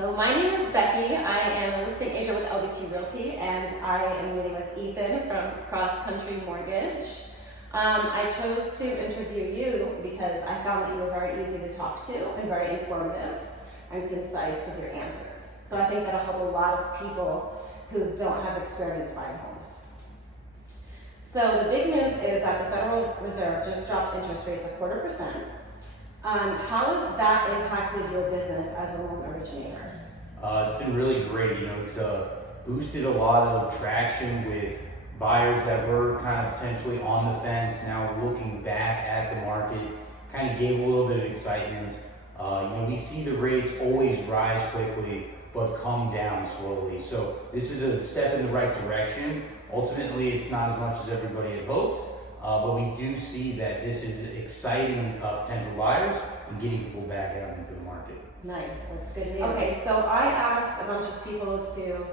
So my name is Becky. I am a listing agent with LBT Realty, and I am meeting with Ethan from Cross Country Mortgage. I chose to interview you because I found that you were very easy to talk to and very informative and concise with your answers. So I think that'll help a lot of people who don't have experience buying homes. So the big news is that the Federal Reserve just dropped interest rates 0.25%. How has that impacted your business as a loan originator? It's been really great. It's boosted a lot of traction with buyers that were kind of potentially on the fence. Now looking back at the market, kind of gave a little bit of excitement. We see the rates always rise quickly, but come down slowly. So this is a step in the right direction. Ultimately, it's not as much as everybody had hoped. But we do see that this is exciting potential buyers and getting people back out into the market. Nice, that's good news. Okay, so I asked a bunch of people to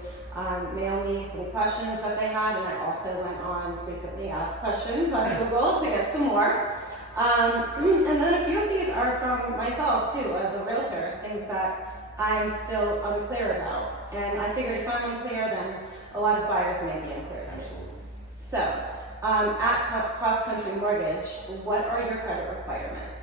mail me some questions that they had, and I also went on frequently asked questions on Google to get some more. And then a few of these are from myself too, as a realtor, things that I'm still unclear about. And I figured if I'm unclear, then a lot of buyers may be unclear too. So, at Cross Country Mortgage, what are your credit requirements?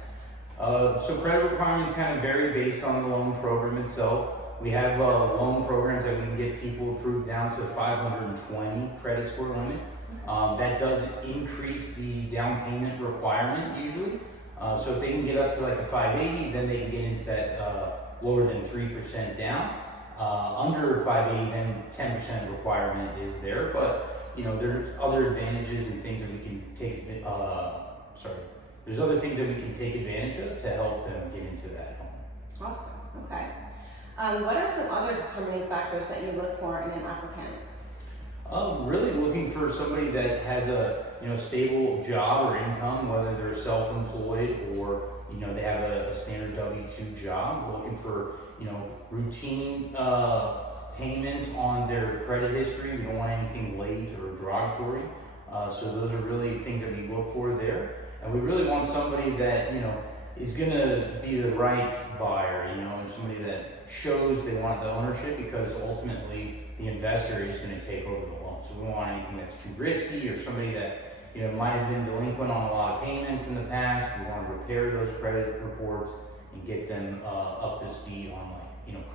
So credit requirements kind of vary based on the loan program itself. We have loan programs that we can get people approved down to 520 credit score limit. That does increase the down payment requirement usually. So if they can get up to like the 580, then they can get into that lower than 3% down. Under 580, then 10% requirement is there, but there's other advantages and things that we can take, there's other things that we can take advantage of to help them get into that home. Awesome, okay. What are some other determining factors that you look for in an applicant? Really looking for somebody that has a stable job or income, whether they're self-employed or they have a standard W-2 job. We're looking for routine payments on their credit history. We don't want anything late or derogatory. So those are really things that we look for there. And we really want somebody that, is gonna be the right buyer, somebody that shows they want the ownership, because ultimately the investor is gonna take over the loan. So we don't want anything that's too risky, or somebody that, might have been delinquent on a lot of payments in the past. We want to repair those credit reports and get them up to speed on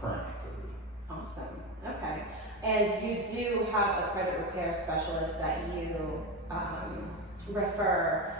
current activity. Awesome. Okay. And you do have a credit repair specialist that you refer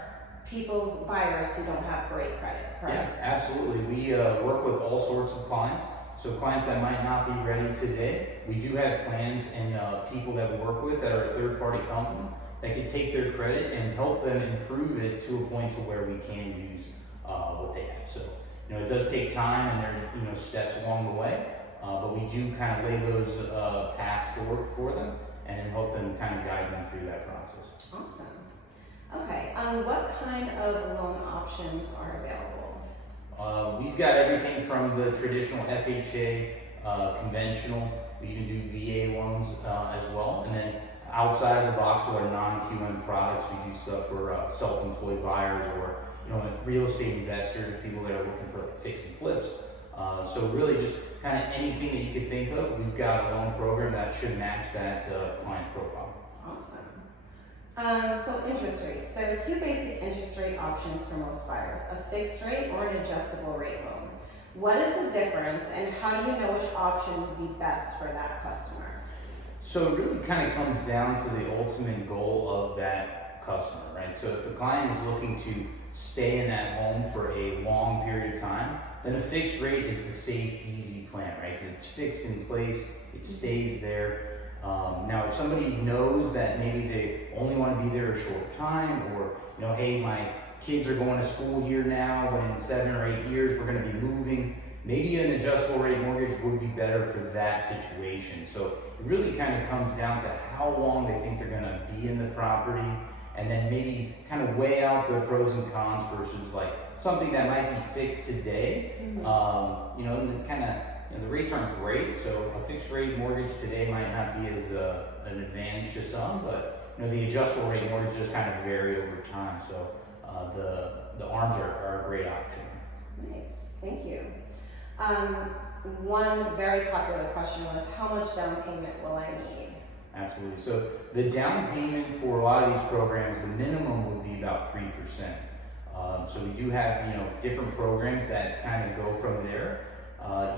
buyers who don't have great credit, correct? Yeah, absolutely. We work with all sorts of clients. So clients that might not be ready today, we do have plans and people that we work with that are a third-party company that can take their credit and help them improve it to a point to where we can use what they have. So, it does take time, and there's steps along the way. But we do kind of lay those paths forward for them and then help them kind of guide them through that process. Awesome. Okay. What kind of loan options are available? We've got everything from the traditional FHA, conventional. We can do VA loans as well, and then outside of the box with our non-QM products, we do stuff for self-employed buyers or real estate investors, people that are looking for fix and flips. So really just kind of anything that you could think of, we've got a loan program that should match that client's profile. Awesome. So interest rates. There are two basic interest rate options for most buyers, a fixed rate or an adjustable rate loan. What is the difference, and how do you know which option would be best for that customer? So it really kind of comes down to the ultimate goal of that customer, right? So if the client is looking to stay in that home for a long period of time, then a fixed rate is the safe, easy plan, right? Because it's fixed in place, it stays there. Now, if somebody knows that maybe they only want to be there a short time, or, hey, my kids are going to school here now, but in 7 or 8 years we're going to be moving, maybe an adjustable rate mortgage would be better for that situation. So it really kind of comes down to how long they think they're going to be in the property, and then maybe kind of weigh out the pros and cons versus like something that might be fixed today. The rates aren't great, so a fixed rate mortgage today might not be as an advantage to some, but the adjustable rate mortgage just kind of vary over time. So the ARMs are a great option. Nice, thank you. one very popular question was, how much down payment will I need? Absolutely. So the down payment for a lot of these programs, the minimum would be about 3%. So we do have, different programs that kind of go from there.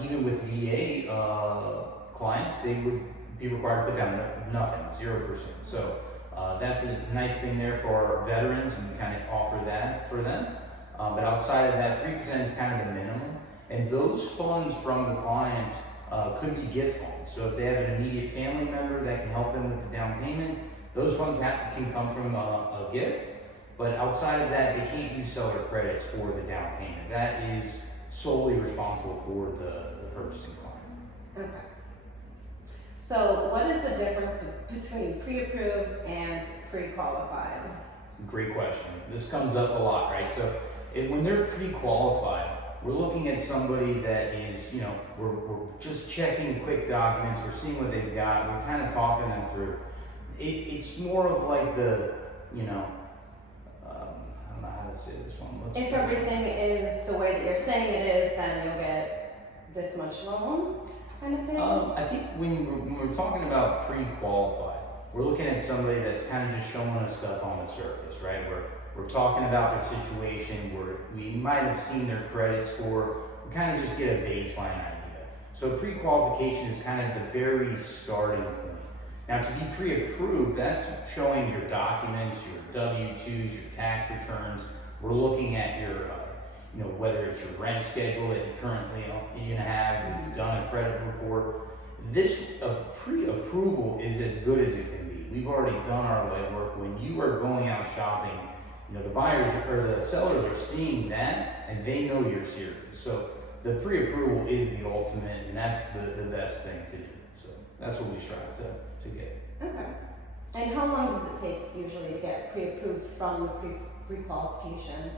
Even with VA clients, they would be required to put down nothing, 0%. So that's a nice thing there for our veterans, and we kind of offer that for them. But outside of that, 3% is kind of the minimum. And those funds from the client could be gift funds. So if they have an immediate family member that can help them with the down payment, those funds can come from a gift. But outside of that, they can't use seller credits for the down payment. That is solely responsible for the purchasing client. Okay. So what is the difference between pre-approved and pre-qualified? Great question. This comes up a lot, right? So when they're pre-qualified, we're looking at somebody that is, we're just checking quick documents, we're seeing what they've got, we're kind of talking them through. It's more of like the, I don't know how to say this one. If everything is the way that you're saying it is, then you'll get this much loan, kind of thing? I think when we're talking about pre-qualified, we're looking at somebody that's kind of just showing us stuff on the surface, right? We're talking about their situation, we might have seen their credit score, we kind of just get a baseline idea. So pre-qualification is kind of the very starting point. Now to be pre-approved, that's showing your documents, your W-2s, your tax returns. We're looking at your, whether it's your rent schedule that you currently you're gonna have, you've done a credit report. This pre-approval is as good as it can be. We've already done our legwork. When you are going out shopping, the buyers or the sellers are seeing that and they know you're serious. So the pre-approval is the ultimate, and that's the best thing to do. So that's what we strive to get. Okay. And how long does it take usually to get pre-approved from the pre-qualification?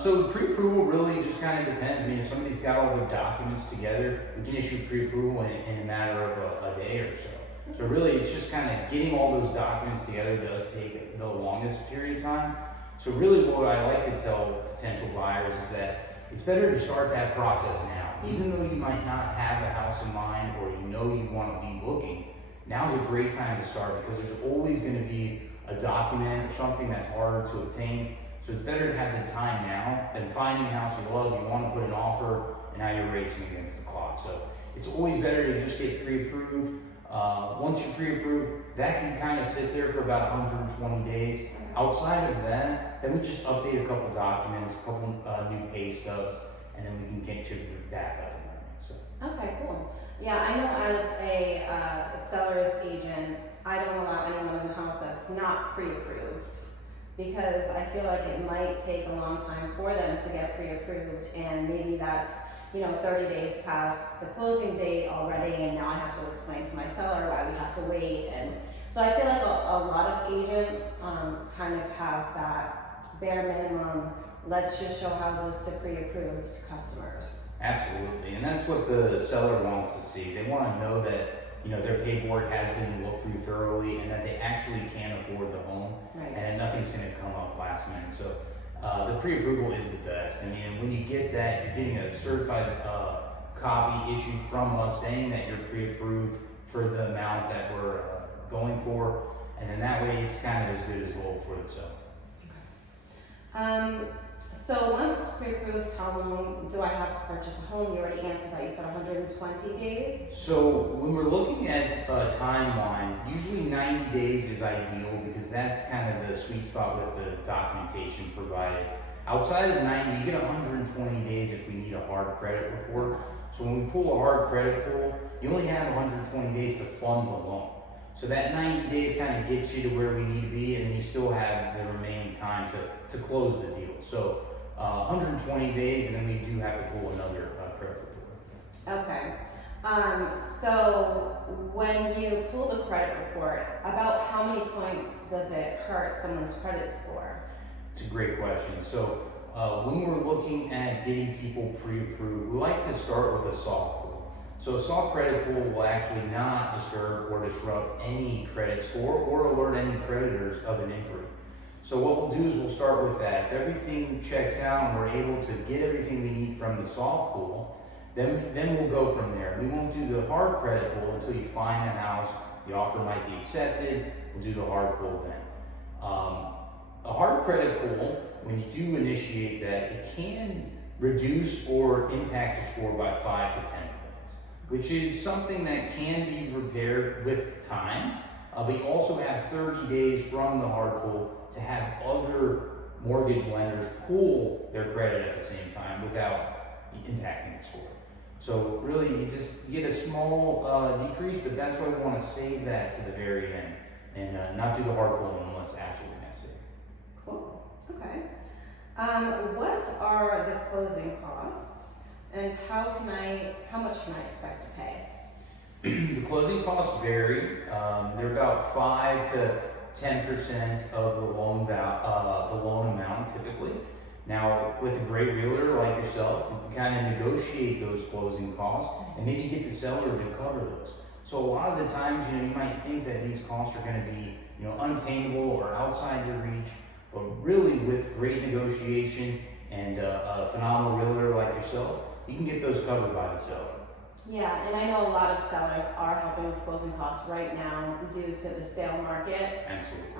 So pre-approval really just kind of depends. I mean, if somebody's got all their documents together, we can issue pre-approval in a matter of a day or so. So really, it's just kind of getting all those documents together does take the longest period of time. So really what I like to tell potential buyers is that it's better to start that process now. Even though you might not have a house in mind or you want to be looking, now's a great time to start because there's always going to be a document or something that's harder to obtain. So it's better to have the time now than finding a house you love, you want to put an offer, and now you're racing against the clock. So it's always better to just get pre-approved. Once you're pre-approved, that can kind of sit there for about 120 days. Outside of that, then we just update a couple documents, a couple new pay stubs, and then we can get you back up and running. So. Okay, cool. Yeah, I know as a seller's agent, I don't allow anyone in the house that's not pre-approved because I feel like it might take a long time for them to get pre-approved, and maybe that's 30 days past the closing date already, and now I have to explain to my seller why we have to wait. And so I feel like a lot of agents kind of have that bare minimum, let's just show houses to pre-approved customers. Absolutely, and that's what the seller wants to see. They want to know that their paperwork has been looked through thoroughly and that they actually can afford the home, Right. and nothing's going to come up last minute. So the pre-approval is the best. I mean, when you get that, you're getting a certified copy issued from us saying that you're pre-approved for the amount that we're going for, and then that way it's kind of as good as gold for the seller. So once pre-approved, how long do I have to purchase a home? You already answered that. You said 120 days. So when we're looking at a timeline, usually 90 days is ideal because that's kind of the sweet spot with the documentation provided. Outside of 90, you get 120 days if we need a hard credit report. So when we pull a hard credit pull, you only have 120 days to fund the loan. So that 90 days kind of gets you to where we need to be, and then you still have the remaining time to close the deal. So 120 days, and then we do have to pull another credit report. Okay. So when you pull the credit report, about how many points does it hurt someone's credit score? It's a great question. So when we're looking at getting people pre-approved, we like to start with a soft pull. So a soft credit pull will actually not disturb or disrupt any credit score or alert any creditors of an inquiry. So what we'll do is we'll start with that. If everything checks out and we're able to get everything we need from the soft pull, Then we'll go from there. We won't do the hard credit pull until you find a house, the offer might be accepted, we'll do the hard pull then. A hard credit pull, when you do initiate that, it can reduce or impact your score by 5 to 10 points, which is something that can be repaired with time. But you also have 30 days from the hard pull to have other mortgage lenders pull their credit at the same time without impacting the score. So really, you get a small decrease, but that's why we want to save that to the very end and not do the hard pull unless absolutely necessary. Cool. Okay. What are the closing costs, and how much can I expect to pay? The closing costs vary. They're about 5 to 10% of the loan amount typically. Now, with a great realtor like yourself, you can kind of negotiate those closing costs and maybe get the seller to cover those. So a lot of the times, you might think that these costs are going to be, unobtainable or outside your reach, but really with great negotiation and a phenomenal realtor like yourself, you can get those covered by the seller. Yeah, and I know a lot of sellers are helping with closing costs right now due to the sale market. Absolutely.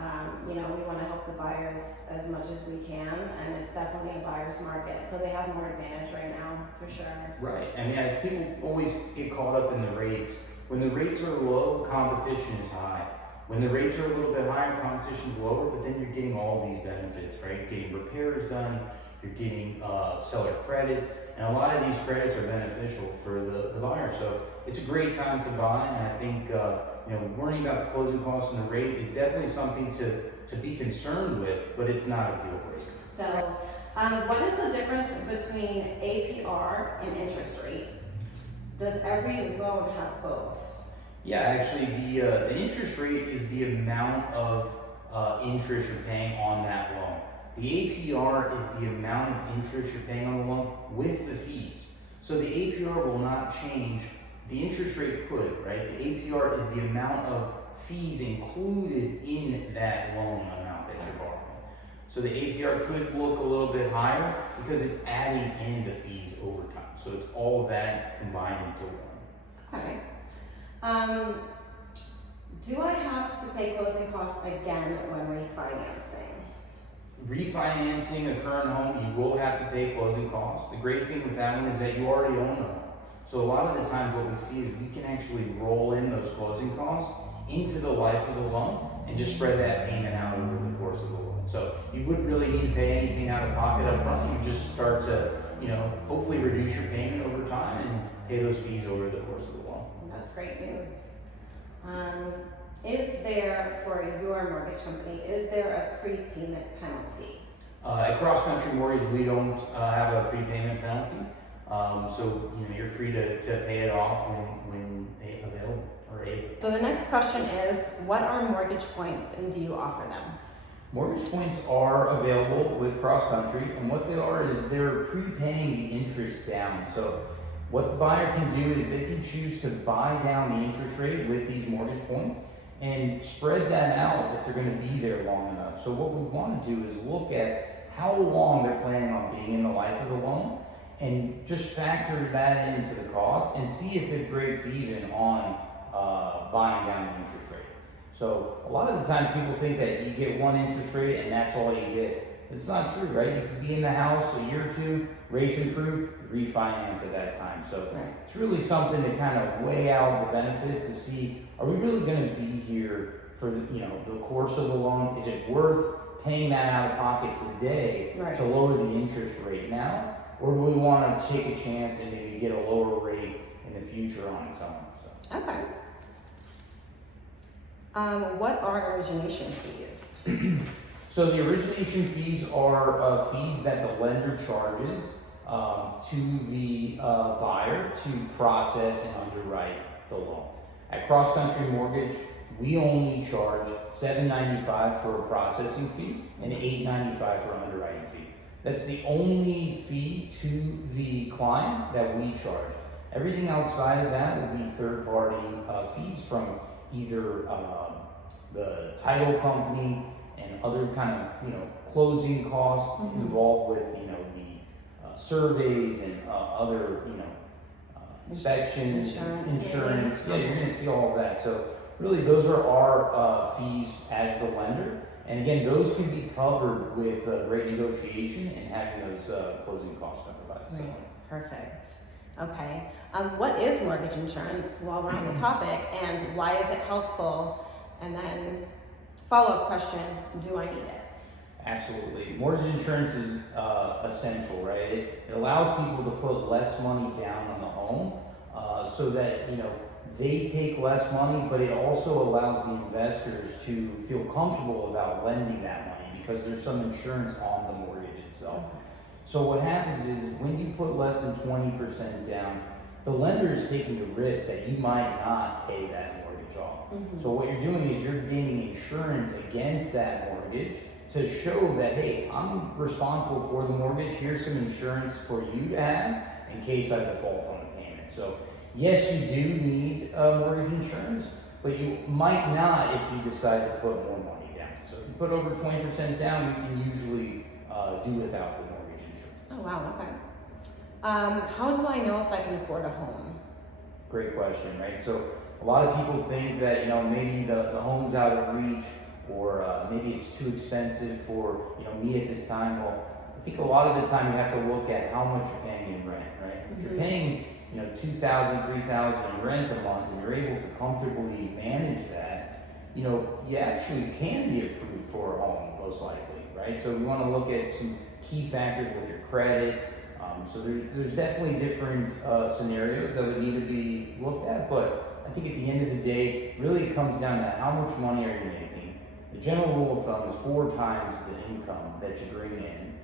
We want to help the buyers as much as we can, and it's definitely a buyer's market, so they have more advantage right now, for sure. Right. I mean, people always get caught up in the rates. When the rates are low, competition is high. When the rates are a little bit higher, competition is lower, but then you're getting all these benefits, right? You're getting repairs done, you're getting seller credits, and a lot of these credits are beneficial for the buyer. So it's a great time to buy, and I think worrying about the closing costs and the rate is definitely something to be concerned with, but it's not a deal breaker. So, what is the difference between APR and interest rate? Does every loan have both? Yeah, actually, the interest rate is the amount of interest you're paying on that loan. The APR is the amount of interest you're paying on the loan with the fees. So the APR will not change. The interest rate could, right? The APR is the amount of fees included in that loan amount that you're borrowing. So the APR could look a little bit higher because it's adding in the fees over time. So it's all of that combined into one. Okay. Do I have to pay closing costs again when refinancing? Refinancing a current home, you will have to pay closing costs. The great thing with that one is that you already own the home. So a lot of the times what we see is we can actually roll in those closing costs into the life of the loan and just spread that payment out over the course of the loan. So you wouldn't really need to pay anything out of pocket up front. You just start to, hopefully reduce your payment over time and pay those fees over the course of the loan. That's great news. Is there, for your mortgage company, is there a prepayment penalty? At Cross Country Mortgage, we don't have a prepayment penalty. So you're free to pay it off when available or able. So the next question is, what are mortgage points and do you offer them? Mortgage points are available with Cross Country, and what they are is they're prepaying the interest down. So what the buyer can do is they can choose to buy down the interest rate with these mortgage points and spread that out if they're going to be there long enough. So what we want to do is look at how long they're planning on being in the life of the loan and just factor that into the cost and see if it breaks even on buying down the interest rate. So a lot of the time people think that you get one interest rate and that's all you get. It's not true, right? You could be in the house a year or two, rates improve, refinance at that time. So it's really something to kind of weigh out the benefits to see, are we really going to be here for the course of the loan? Is it worth paying that out of pocket today to lower the interest rate now? Or do we want to take a chance and maybe get a lower rate in the future on its own? So. Okay. What are origination fees? So the origination fees are fees that the lender charges to the buyer to process and underwrite the loan. At Cross Country Mortgage, we only charge $7.95 for a processing fee and $8.95 for an underwriting fee. That's the only fee to the client that we charge. Everything outside of that will be third-party fees from either the title company and other kind of closing costs involved with the surveys and other inspections, Insurance, yeah, you're gonna see all of that. So really those are our fees as the lender. And again, those can be covered with great negotiation and having those closing costs covered by the seller. Right. Perfect. Okay. What is mortgage insurance while we're on the topic, and why is it helpful? And then follow-up question, do I need it? Absolutely. Mortgage insurance is essential, right? It allows people to put less money down on the home so that, they take less money, but it also allows the investors to feel comfortable about lending that money because there's some insurance on the mortgage itself. So what happens is when you put less than 20% down, the lender is taking a risk that you might not pay that mortgage off. So what you're doing is you're gaining insurance against that mortgage to show that, hey, I'm responsible for the mortgage. Here's some insurance for you to have in case I default on the payment. So yes, you do need mortgage insurance, but you might not if you decide to put more money down. So if you put over 20% down, we can usually do without the mortgage insurance. Oh, wow, okay. How do I know if I can afford a home? Great question, right? So a lot of people think that, maybe the home's out of reach, or maybe it's too expensive for, me at this time. Well, I think a lot of the time you have to look at how much you're paying in rent, right? If you're paying, $2,000, $3,000 in rent a month, and you're able to comfortably manage that, you actually can be approved for a home, most likely, right? So we want to look at some key factors with your credit. So there's definitely different scenarios that would need to be looked at, but I think at the end of the day, really it comes down to how much money are you making. The general rule of thumb is 4 times the income that you bring in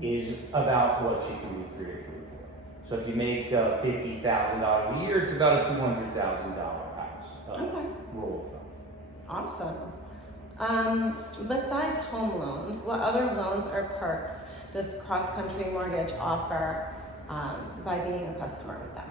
is about what you can be pre-approved for. So if you make $50,000 a year, it's about a $200,000 house. Rule of thumb. Awesome. Besides home loans, what other loans or perks does Cross Country Mortgage offer by being a customer with them?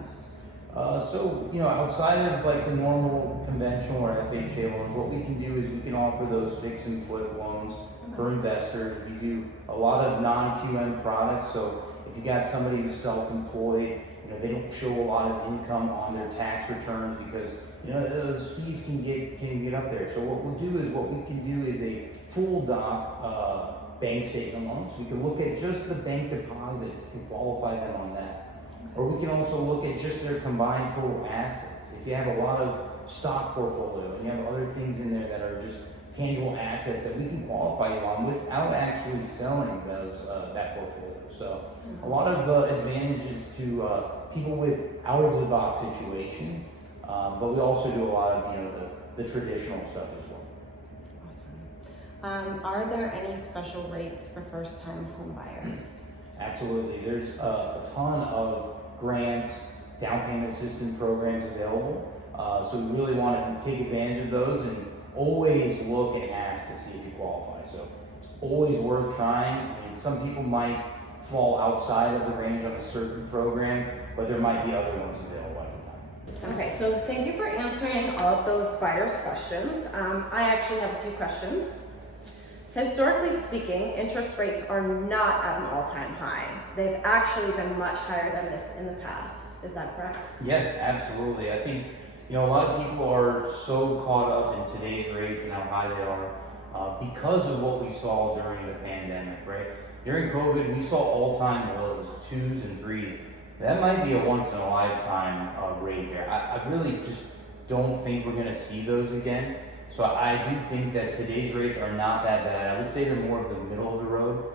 Outside of like the normal conventional or FHA loans, what we can do is we can offer those fix and flip loans for investors. We do a lot of non-QM products. So if you got somebody who's self-employed, they don't show a lot of income on their tax returns because those fees can get up there. So what we can do is a full doc bank statement loans. We can look at just the bank deposits and qualify them on that. Or we can also look at just their combined total assets. If you have a lot of stock portfolio and you have other things in there that are just tangible assets that we can qualify you on without actually selling that portfolio. So a lot of advantages to people with out of the box situations, but we also do a lot of the traditional stuff as well. Awesome. Are there any special rates for first-time home buyers? Absolutely. There's a ton of grants, down payment assistance programs available. So we really want to take advantage of those and always look and ask to see if you qualify. So it's always worth trying. I mean, some people might fall outside of the range on a certain program, but there might be other ones available at the time. Okay, so thank you for answering all of those buyers' questions. I actually have a few questions. Historically speaking, interest rates are not at an all-time high. They've actually been much higher than this in the past. Is that correct? Yeah, absolutely. I think a lot of people are so caught up in today's rates and how high they are because of what we saw during the pandemic, right? During COVID, we saw all-time lows, 2s and 3s. That might be a once-in-a-lifetime rate there. I really just don't think we're going to see those again. So I do think that today's rates are not that bad. I would say they're more of the middle of the road.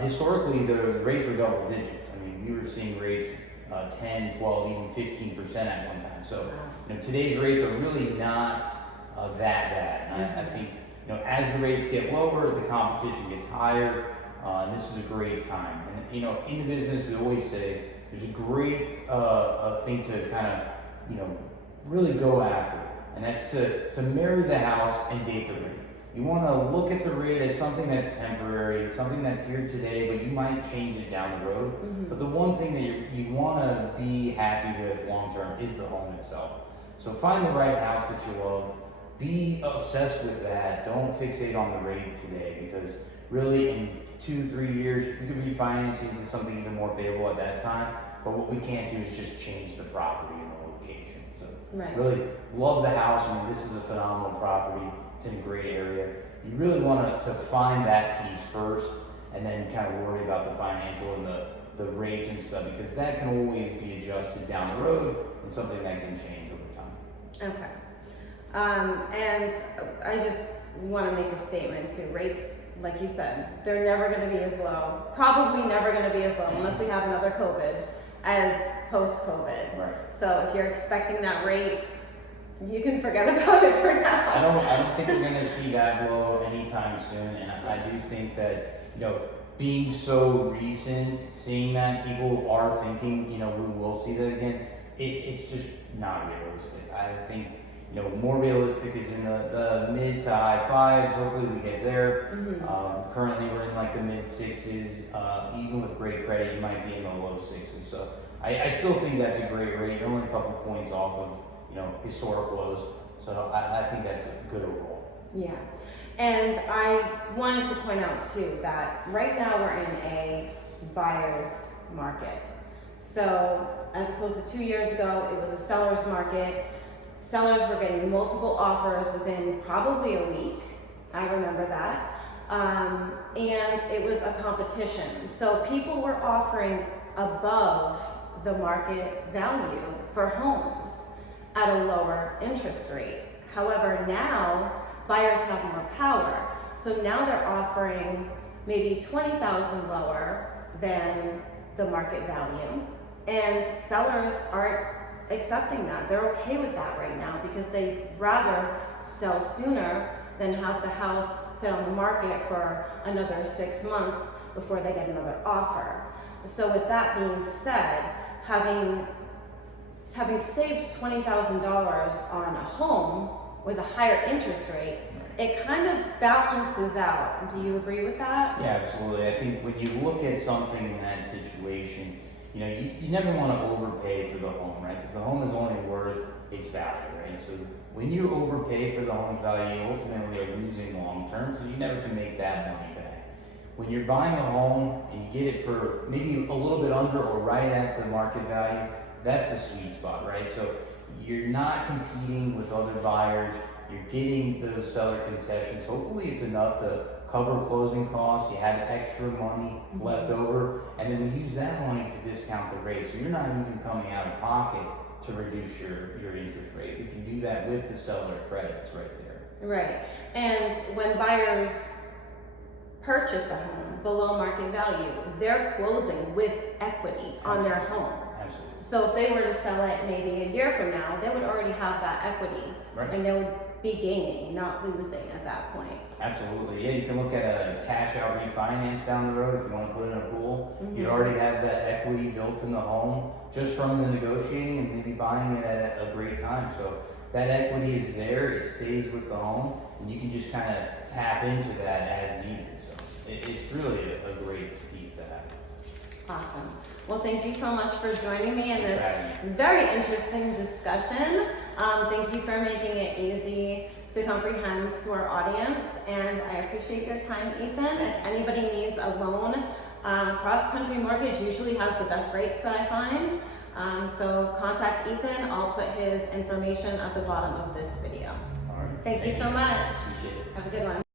Historically, the rates were double digits. I mean, we were seeing rates 10, 12, even 15% at one time. So today's rates are really not that bad. And I think as the rates get lower, the competition gets higher, and this is a great time. And in the business, we always say there's a great thing to kind of really go after. And that's to marry the house and date the rate. You want to look at the rate as something that's temporary, something that's here today, but you might change it down the road. But the one thing that you want to be happy with long term is the home itself. So find the right house that you love. Be obsessed with that. Don't fixate on the rate today, because really in 2-3 years, we could refinance into something even more favorable at that time. But what we can't do is just change the property in the location. So Right. really love the house. I mean, this is a phenomenal property. It's in a great area. You really want to find that piece first, and then kind of worry about the financial and the rates and stuff, because that can always be adjusted down the road and something that can change over time. Okay. And I just want to make a statement too. Rates, like you said, they're never going to be as low, probably never going to be as low unless we have another COVID as post-COVID. Right. So if you're expecting that rate, you can forget about it for now. I don't think we're going to see that low anytime soon, and I do think that, being so recent, seeing that people are thinking, we will see that again, it's just not realistic. I think, more realistic is in the mid to high fives. Hopefully we get there. Mm-hmm. Currently we're in like the mid sixes. Even with great credit, you might be in the low sixes. So I still think that's a great rate. You're only a couple points off of, historic lows. So I think that's good overall. Yeah. And I wanted to point out too that right now we're in a buyer's market. So as opposed to 2 years ago, it was a seller's market. Sellers were getting multiple offers within probably a week. I remember that. And it was a competition. So people were offering above the market value for homes at a lower interest rate. However, now buyers have more power. So now they're offering maybe $20,000 lower than the market value. And sellers aren't accepting that. They're okay with that right now because they'd rather sell sooner than have the house sit on the market for another 6 months before they get another offer. So with that being said, having saved $20,000 on a home with a higher interest rate, it kind of balances out. Do you agree with that? Yeah, absolutely. I think when you look at something in that situation, you never want to overpay for the home, right? Because the home is only worth its value, right? So when you overpay for the home's value, you ultimately are losing long term because you never can make that money back. When you're buying a home and you get it for maybe a little bit under or right at the market value, that's the sweet spot, right? So you're not competing with other buyers. You're getting those seller concessions. Hopefully it's enough to cover closing costs. You have extra money left over, and then we use that money to discount the rate. So you're not even coming out of pocket to reduce your interest rate. You can do that with the seller credits right there. Right. And when buyers purchase a home below market value, they're closing with equity on their home. Absolutely. So if they were to sell it maybe a year from now, they would already have that equity. Right. And they would be gaining, not losing at that point. Absolutely. Yeah, you can look at a cash out refinance down the road if you want to put in a pool. Mm-hmm. You already have that equity built in the home just from the negotiating and maybe buying it at a great time. So that equity is there, it stays with the home, and you can just kind of tap into that as needed. So it's really a great piece to have. Awesome. Well, thank you so much for joining me in Thanks this for having me. very interesting discussion. Thank you for making it easy to comprehend to our audience, and I appreciate your time, Ethan. If anybody needs a loan, Cross Country Mortgage usually has the best rates that I find. So contact Ethan. I'll put his information at the bottom of this video. All right. Thank you so much. Appreciate it. Have a good one.